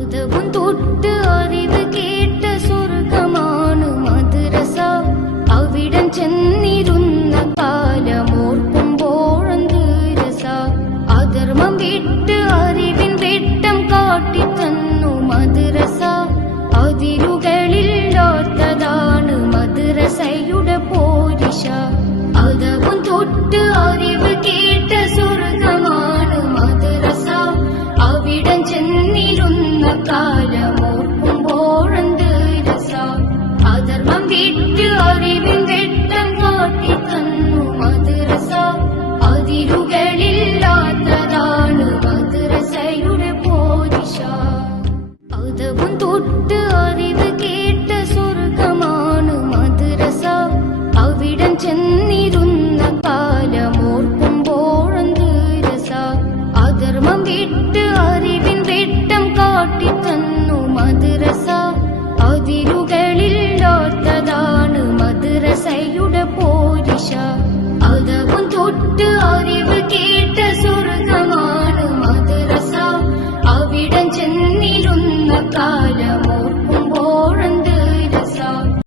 അതവും തൊട്ട് അറിവ് കേട്ട സ്വർഗമാണ് മദ്രസ. അവിടം ചെന്നിരുന്ന കാലമോർക്കുമ്പോഴെന്ത് രസ. അധർമ്മം വിട്ട് അറിവിൻ വെട്ടം കാട്ടിത്തന്നു മദ്രസ. അതിരുകളില്ലാത്തതാണ് മദ്രസയുടെ പോരിശ. അതവും തൊട്ട് അറിവ് കേട്ട സ്വർഗമാണ് മദ്രസ. അവിടം ചെന്നിരുന്ന കാലമോർക്കുമ്പോഴെന്ത് രസ. അധർമ്മം വിട്ട് അറിവിൻ വെട്ടം കാട്ടിത്തന്നു മദ്രസ. അതിരുകളില്ലാത്തതാണ് മദ്രസയുടെ പോരിശ. അതവും തൊട്ട് അറിവ് കേട്ട സ്വർഗമാണ് മദ്രസ. അവിടം ചെന്നിരുന്ന കാലമോർക്കുമ്പോഴെന്ത് രസ. അധർമ്മം വിട്ട് അറിവിൻ വെട്ടം കാട്ടിത്തന്നു മദ്രസ. അതിരുകളിൽ